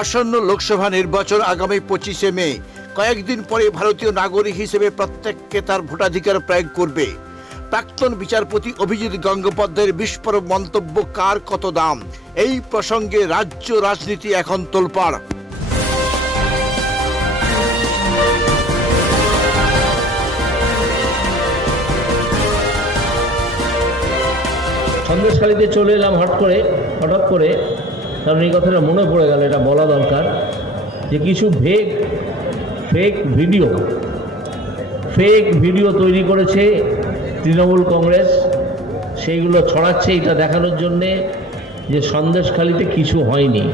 আসন্ন লোকসভা নির্বাচন আগামী পঁচিশে মে। কয়েকদিন পরে ভারতীয় নাগরিক হিসেবে প্রত্যেককে তার ভোটাধিকার প্রয়োগ করবে। প্রাক্তন বিচারপতি অভিজিৎ গঙ্গোপাধ্যায়ের বিস্ফোরক মন্তব্য কার কত দাম? এই প্রসঙ্গে রাজ্য রাজনীতি এখন তোলপাড়। সন্দেশখালিতে চলে এলাম হঠাৎ করে হঠাৎ করে কারণ এই কথাটা মনে পড়ে গেল, এটা বলা দরকার যে কিছু fake fake video fake video তৈরি করেছে তৃণমূল কংগ্রেস। সেইগুলো ছড়াচ্ছে, এটা দেখানোর জন্যে যে সন্দেশখালিতে কিছু হয়নি।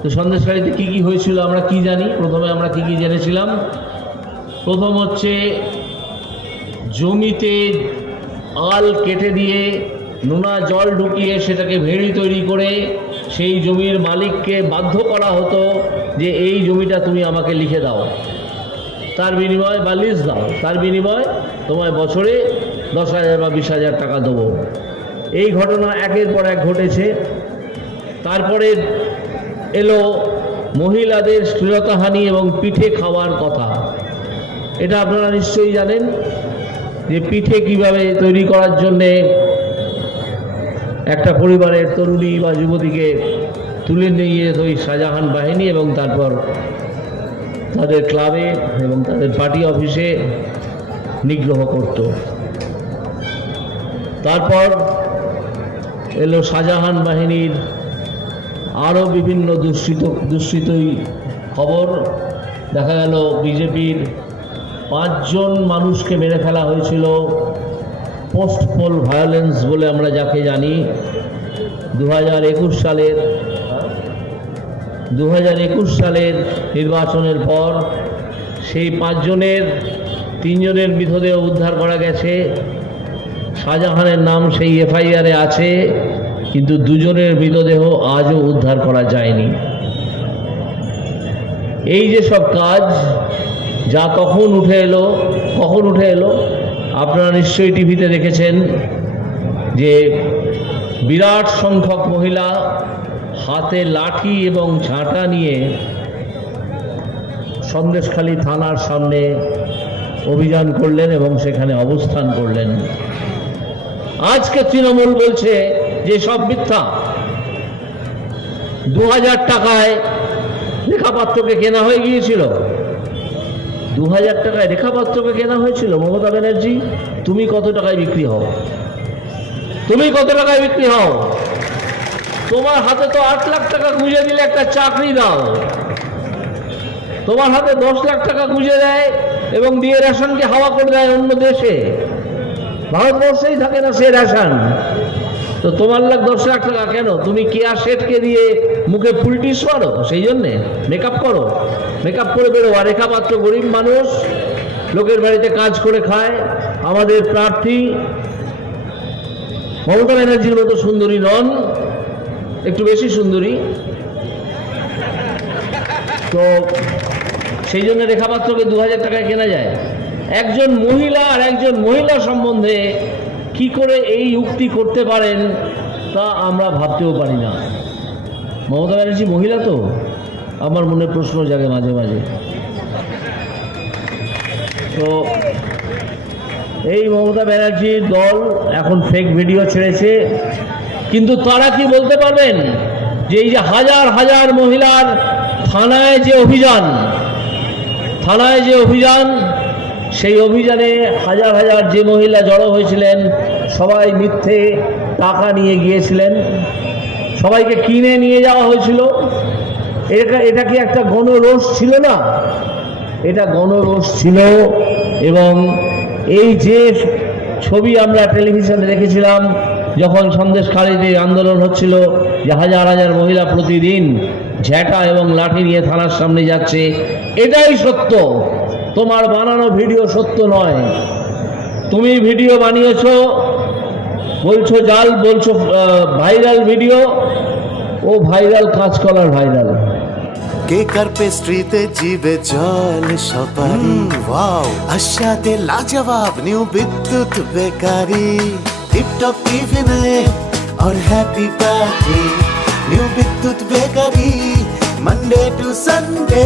তো সন্দেশখালিতে কী কী হয়েছিল আমরা কি জানি? প্রথমে আমরা কি কী জেনেছিলাম? প্রথম হচ্ছে জমিতে আল কেটে দিয়ে নোনা জল ঢুকিয়ে সেটাকে ভেড়ি তৈরি করে সেই জমির মালিককে বাধ্য করা হতো যে এই জমিটা তুমি আমাকে লিখে দাও। তার বিনিময়ে বা লিজ দাও। তার বিনিময়ে তোমায় বছরে দশ হাজার বা বিশ হাজার টাকা দেবো। এই ঘটনা একের পর এক ঘটেছে। তারপরে এলো মহিলাদের শ্লীলতাহানি এবং পিঠে খাওয়ার কথা। এটা আপনারা নিশ্চয়ই জানেন যে পিঠে কীভাবে তৈরি করার জন্যে একটা পরিবারের তরুণী বা যুবতীকে তুলে নিয়ে যেত ওই শাহজাহান বাহিনী এবং তারপর তাদের ক্লাবে এবং তাদের পার্টি অফিসে নিগ্রহ করত। তারপর এলো শাহজাহান বাহিনীর আরও বিভিন্ন দুশ্চিত দুশ্চিতই খবর। দেখা গেল বিজেপির পাঁচজন মানুষকে মেরে ফেলা হয়েছিল। পোস্ট পোল ভায়োলেন্স বলে আমরা যাকে জানি দু হাজার একুশ সালের দু হাজার একুশ সালের নির্বাচনের পর সেই পাঁচজনের, তিনজনের মৃতদেহ উদ্ধার করা গেছে। শাহজাহানের নাম সেই এফআইআরে আছে, কিন্তু দুজনের মৃতদেহ আজও উদ্ধার করা যায়নি। এই যে সব কাজ, যা কখন উঠে এলো, কখন উঠে এলো? আপনারা নিশ্চয়ই টিভিতে দেখেছেন যে বিরাট সংখ্যক মহিলা হাতে লাঠি এবং ঝাঁটা নিয়ে সন্দেশখালী থানার সামনে অভিযান করলেন এবং সেখানে অবস্থান করলেন। আজকে তৃণমূল বলছে যে সব মিথ্যা। দু হাজার টাকায় রেখাপাত্রকে কেনা হয়ে গিয়েছিল। দু হাজার টাকায় রেখাপাত্রকে কেনা হয়েছিল, মমতা ব্যানার্জি, তুমি কত টাকায় বিক্রি হও? তুমি কত টাকায় বিক্রি হও? তোমার হাতে তো আট লাখ টাকা গুঁজে দিলে একটা চাকরি দাও। তোমার হাতে দশ লাখ টাকা গুঁজে দেয় এবং দিয়ে রেশনকে হাওয়া করে দেয় অন্য দেশে। ভারতবর্ষেই থাকে না সে রেশন। তো তোমার লাখ দশ লাখ টাকা কেন? তুমি কেয়া শেঠকে দিয়ে মুখে ফুলটিস মারো সেই জন্যে মেকআপ করো। মেকআপ করে বেরো আর রেখাপাত্র গরিব মানুষ লোকের বাড়িতে কাজ করে খায়। আমাদের প্রার্থী মমতা ব্যানার্জির মতো সুন্দরী নন। একটু বেশি সুন্দরী। তো সেই জন্য রেখাপাত্রকে দু হাজার টাকায় কেনা যায়। একজন মহিলা আর একজন মহিলা সম্বন্ধে কি করে এই উক্তি করতে পারেন তা আমরা ভাবতেও পারি না। মমতা ব্যানার্জি মহিলা তো? আমার মনে প্রশ্ন জাগে মাঝে মাঝে। তো এই মমতা ব্যানার্জির দল এখন ফেক ভিডিও ছেড়েছে। কিন্তু তারা কি বলতে পারবেন যে এই যে হাজার হাজার মহিলার থানায় যে অভিযান, থানায় যে অভিযান সেই অভিযানে হাজার হাজার যে মহিলা জড়ো হয়েছিলেন, সবাই মিথ্যে টাকা নিয়ে গিয়েছিলেন। সবাইকে কিনে নিয়ে যাওয়া হয়েছিল। এটা এটা কি একটা গণরোষ ছিল না? এটা গণরোষ ছিল এবং এই যে ছবি আমরা টেলিভিশনে দেখেছিলাম, যখন সন্দেশখালীতে আন্দোলন হচ্ছিল, যে হাজার হাজার মহিলা প্রতিদিন ঝ্যাঁটা এবং লাঠি নিয়ে থানার সামনে যাচ্ছে, এটাই সত্য। তোমার বানানো ভিডিও সত্য নয় তুমি ভিডিও বানিয়েছো বলছো জাল বলছো ভাইরাল ভিডিও ও ভাইরাল কাজ করার ভাইরাল কেক আর পেস্ট্রিতে জিবে জল সপারি ওয়াও আশাতে লাজবাব নিউ বিদ্যুৎ বেকারি টিপটপ টিফিনে और happy party new Bidyut bakery Monday Sunday